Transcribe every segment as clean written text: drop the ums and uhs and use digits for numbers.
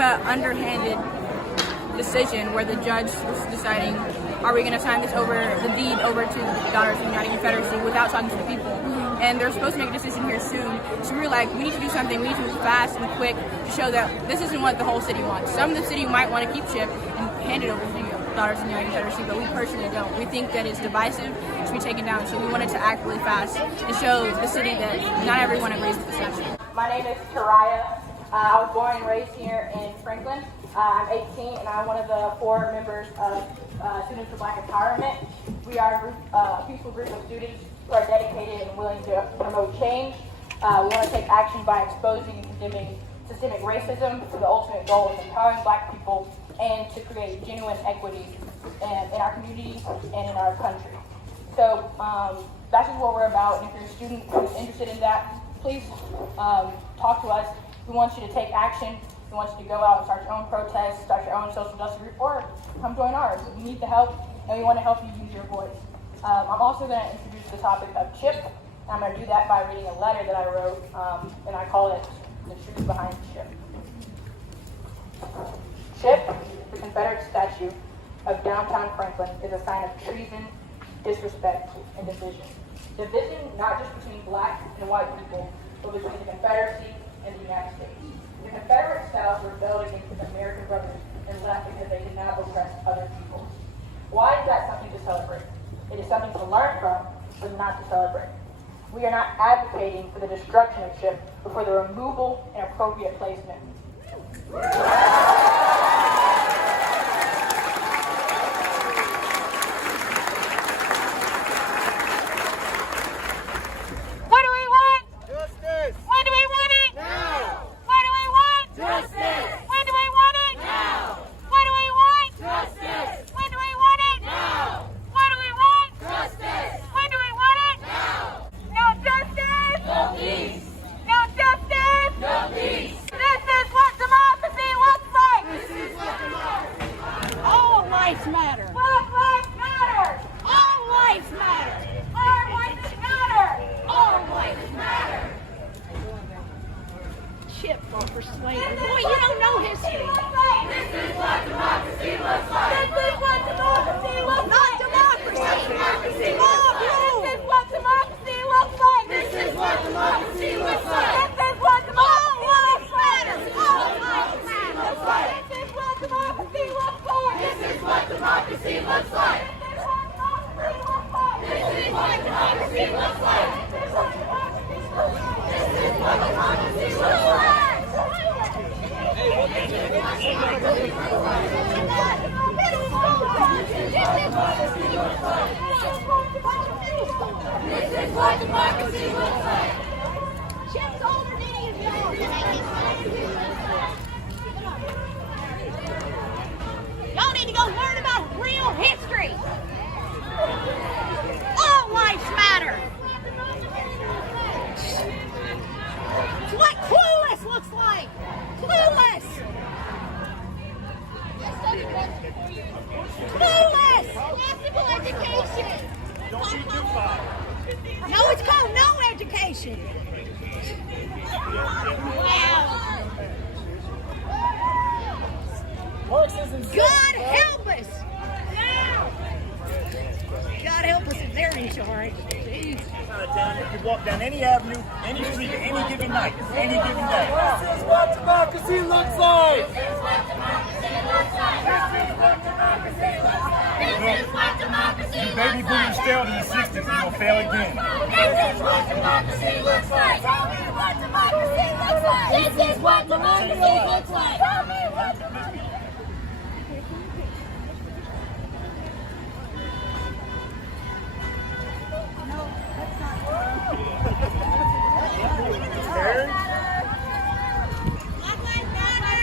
an underhanded decision where the judge was deciding, are we going to sign this over, the deed over to the Daughters of the United Confederacy without talking to the people? And they're supposed to make a decision here soon. So we were like, we need to do something. We need to move fast and quick to show that this isn't what the whole city wants. Some of the city might want to keep CHIP and hand it over to the Daughters of the United Confederacy, but we personally don't. We think that it's divisive, it should be taken down. So we wanted to act really fast and show the city that not everyone agrees with this action. My name is Taraya. I was born and raised here in Franklin. I'm 18 and I'm one of the 4 members of Students for Black Empowerment. We are a peaceful group of students who are dedicated and willing to promote change. We want to take action by exposing and condemning systemic racism with the ultimate goal of empowering Black people and to create genuine equity in our community and in our country. So that's just what we're about. And if you're a student who's interested in that, please talk to us. We want you to take action. We want you to go out and start your own protests, start your own social justice group, or come join ours. We need the help, and we want to help you use your voice. I'm also going to introduce the topic of CHIP, and I'm going to do that by reading a letter that I wrote, and I call it The Truth Behind CHIP. CHIP, the Confederate statue of downtown Franklin, is a sign of treason, disrespect, and division. Division not just between Black and white people, but between the Confederacy and the United States. The Confederate South rebelled against the American brothers and left because they did not oppress other people. Why is that something to celebrate? It is something to learn from, but not to celebrate. We are not advocating for the destruction of CHIP, but for the removal and appropriate placement. Y'all need to go learn about real history. All lives matter. It's what Clueless looks like. Clueless. Clueless. Classical education. No, it's called no education. Wow. God help us! God help us if they're in charge. Jeez. You walk down any avenue, any street, any given night, any given day. This is what democracy looks like! You baby boomers failed in the 60s and you'll fail again. This is what democracy looks like! Tell me what democracy looks like! This is what democracy looks like! Tell me what democracy.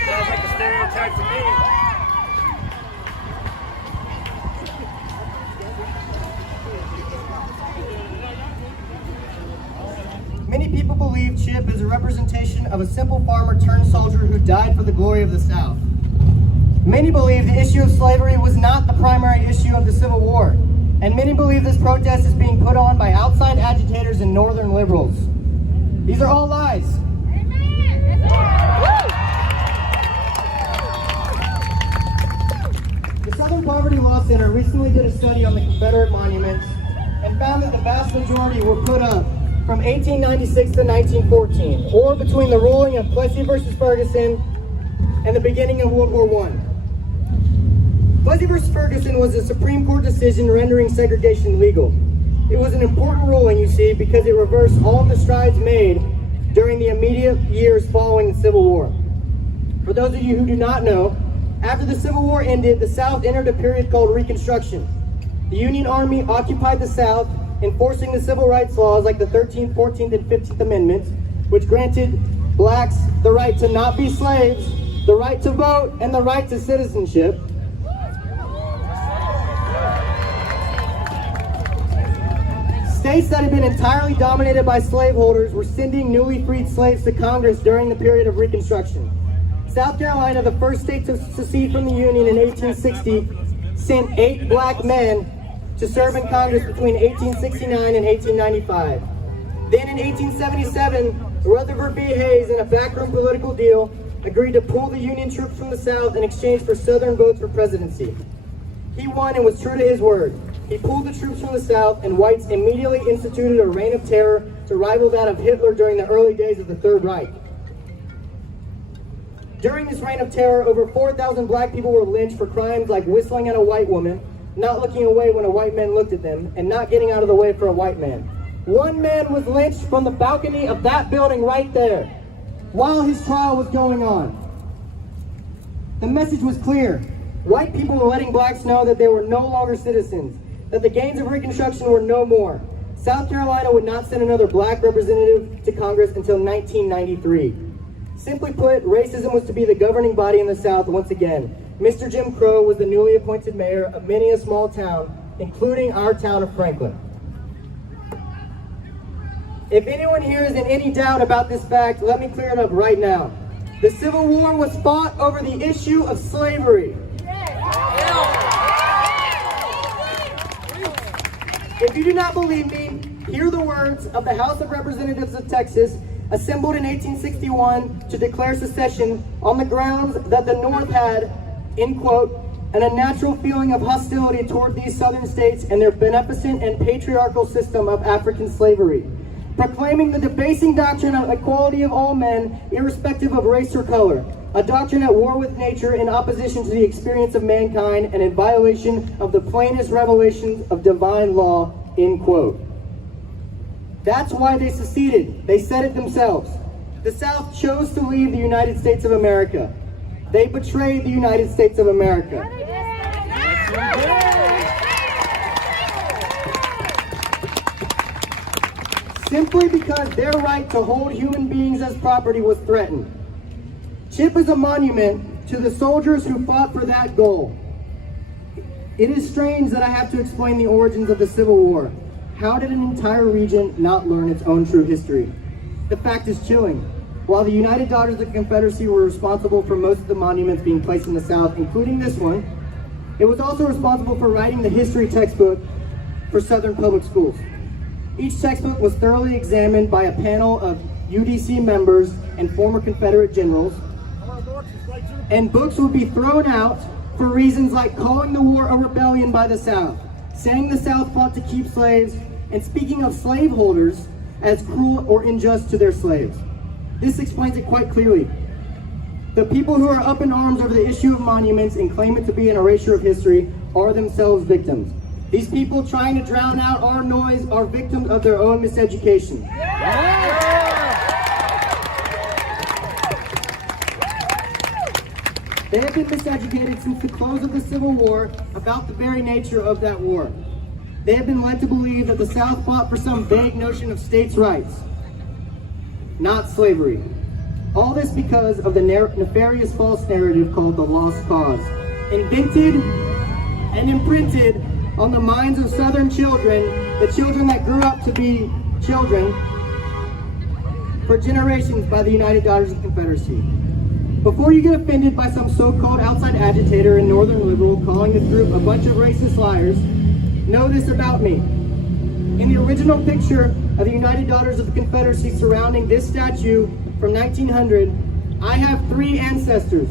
Sounds like a stereotype to me. Many people believe CHIP is a representation of a simple farmer turned soldier who died for the glory of the South. Many believe the issue of slavery was not the primary issue of the Civil War, and many believe this protest is being put on by outside agitators and Northern liberals. These are all lies. Southern Poverty Law Center recently did a study on the Confederate monuments and found that the vast majority were put up from 1896 to 1914, or between the ruling of Plessy versus Ferguson and the beginning of World War I. Plessy versus Ferguson was a Supreme Court decision rendering segregation legal. It was an important ruling, you see, because it reversed all of the strides made during the immediate years following the Civil War. For those of you who do not know, after the Civil War ended, the South entered a period called Reconstruction. The Union Army occupied the South, enforcing the civil rights laws like the 13th, 14th, and 15th Amendments, which granted blacks the right to not be slaves, the right to vote, and the right to citizenship. States that had been entirely dominated by slaveholders were sending newly freed slaves to Congress during the period of Reconstruction. South Carolina, the first state to secede from the Union in 1860, sent 8 black men to serve in Congress between 1869 and 1895. Then in 1877, Rutherford B. Hayes, in a backroom political deal, agreed to pull the Union troops from the South in exchange for Southern votes for presidency. He won and was true to his word. He pulled the troops from the South, and whites immediately instituted a reign of terror to rival that of Hitler during the early days of the Third Reich. During this reign of terror, over 4,000 black people were lynched for crimes like whistling at a white woman, not looking away when a white man looked at them, and not getting out of the way for a white man. One man was lynched from the balcony of that building right there, while his trial was going on. The message was clear. White people were letting blacks know that they were no longer citizens, that the gains of Reconstruction were no more. South Carolina would not send another black representative to Congress until 1993. Simply put, racism was to be the governing body in the South once again. Mr. Jim Crow was the newly appointed mayor of many a small town, including our town of Franklin. If anyone here is in any doubt about this fact, let me clear it up right now. The Civil War was fought over the issue of slavery. If you do not believe me, hear the words of the House of Representatives of Texas, assembled in 1861 to declare secession on the grounds that the North had, in quote, an unnatural feeling of hostility toward these southern states and their beneficent and patriarchal system of African slavery, proclaiming the debasing doctrine of equality of all men, irrespective of race or color, a doctrine at war with nature in opposition to the experience of mankind and in violation of the plainest revelations of divine law, end quote. That's why they seceded. They said it themselves. The South chose to leave the United States of America. They betrayed the United States of America. Simply because their right to hold human beings as property was threatened. CHIP is a monument to the soldiers who fought for that goal. It is strange that I have to explain the origins of the Civil War. How did an entire region not learn its own true history? The fact is chilling. While the United Daughters of the Confederacy were responsible for most of the monuments being placed in the South, including this one, it was also responsible for writing the history textbook for Southern public schools. Each textbook was thoroughly examined by a panel of UDC members and former Confederate generals, and books would be thrown out for reasons like calling the war a rebellion by the South, saying the South fought to keep slaves, and speaking of slaveholders as cruel or unjust to their slaves. This explains it quite clearly. The people who are up in arms over the issue of monuments and claim it to be an erasure of history are themselves victims. These people trying to drown out our noise are victims of their own miseducation. They have been miseducated since the close of the Civil War about the very nature of that war. They have been led to believe that the South fought for some vague notion of states' rights, not slavery. All this because of the nefarious false narrative called the Lost Cause, invented and imprinted on the minds of Southern children, the children that grew up to be children for generations by the United Daughters of the Confederacy. Before you get offended by some so-called outside agitator and Northern liberal calling this group a bunch of racist liars, know this about me. In the original picture of the United Daughters of the Confederacy surrounding this statue from 1900, I have 3 ancestors.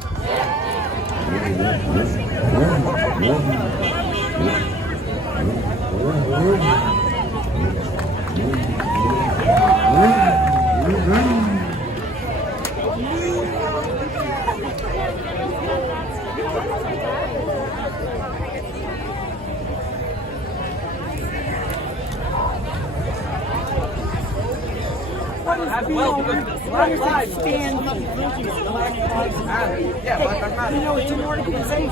as well, because Black Lives stand Black Lives Matter. Yeah, Black Lives Matter. You know, it's an organization.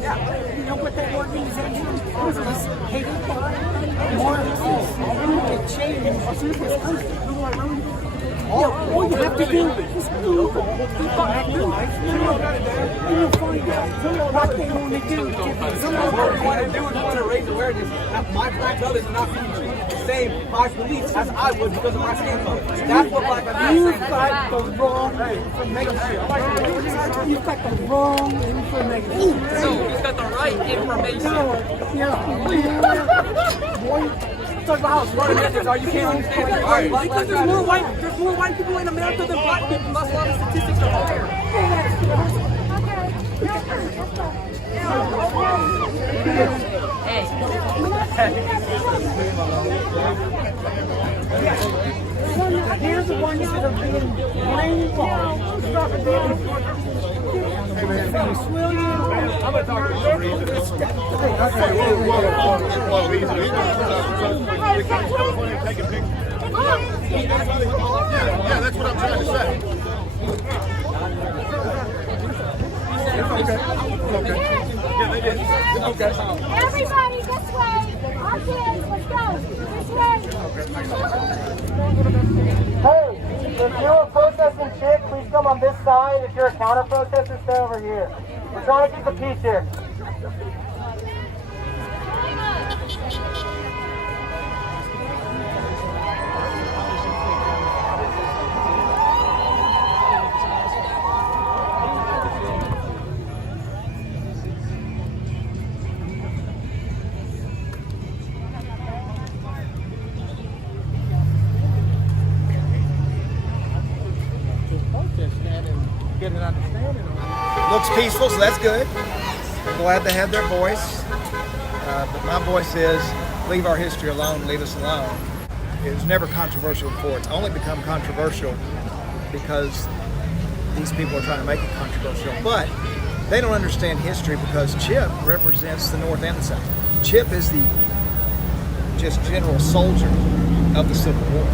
Yeah. You know what that organization was hated by Marxists. It changed this country. All you have to do is Google Black Lives Matter, and you'll find out what they want to do. What we want to do is we want to raise awareness that my black brothers are not being treated the same by police as I would because of my skin color. That's what Black Lives Matter is. You've got the wrong information. You've got the wrong information. No, he's got the right information. Talk about how smart Americans are. You can't understand that. Because there's more white people in America than black people. That's why the statistics are higher. Here's the ones that are being brainwashed. I'm gonna talk to Yeah, that's what I'm trying to say. Everybody this way. Our kids, let's go. This way. Hey, if you're a protesting chick, please come on this side. If you're a counter protester, stay over here. We're trying to keep the peace here. Looks peaceful, so that's good. Glad they have their voice. But my voice is, leave our history alone, leave us alone. It was never controversial before. It's only become controversial because these people are trying to make it controversial. But they don't understand history because Chip represents the North and the South. Chip is the just general soldier of the Civil War.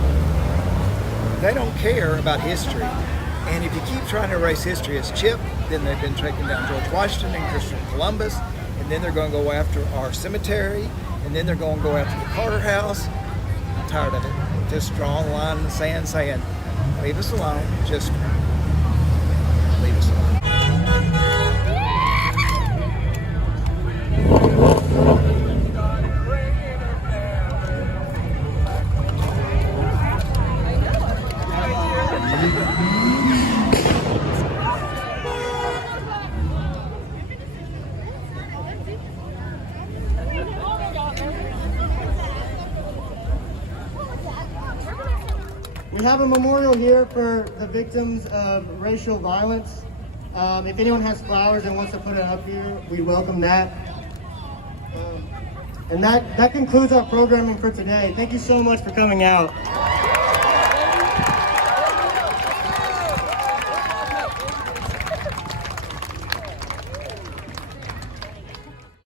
They don't care about history. And if you keep trying to erase history as Chip, then they've been taking down George Washington and Christopher Columbus, and then they're going to go after our cemetery, and then they're going to go after the Carter House. I'm tired of it. Just drawing a line in the sand saying, leave us alone, just leave us alone. We have a memorial here for the victims of racial violence. If anyone has flowers and wants to put it up here, we welcome that. And that concludes our programming for today. Thank you so much for coming out.